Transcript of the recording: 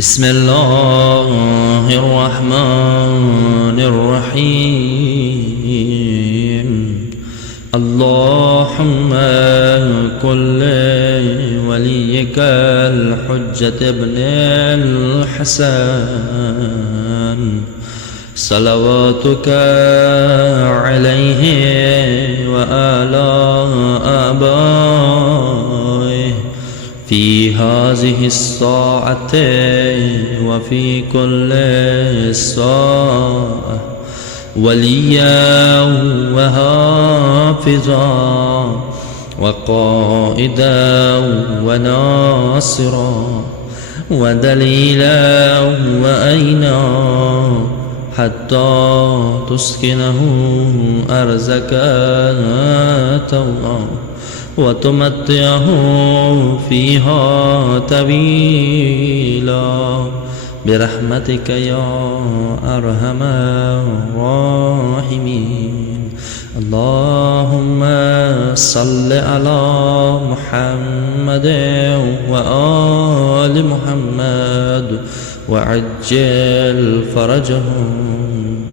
بسم الله الرحمن الرحيم. اللهم كل وليك الحجة ابن الحسن صلواتك عليه وعلى آبائه في هذه الساعة وفي كل ساعة وليا وحافظا وقائدا وناصرا ودليلا وأينا حتى تسكنه أرزك طوعا وتمتعه فيها طويلا برحمتك يا أرحم الراحمين. اللهم صل على محمد وآل محمد وعجل فرجهم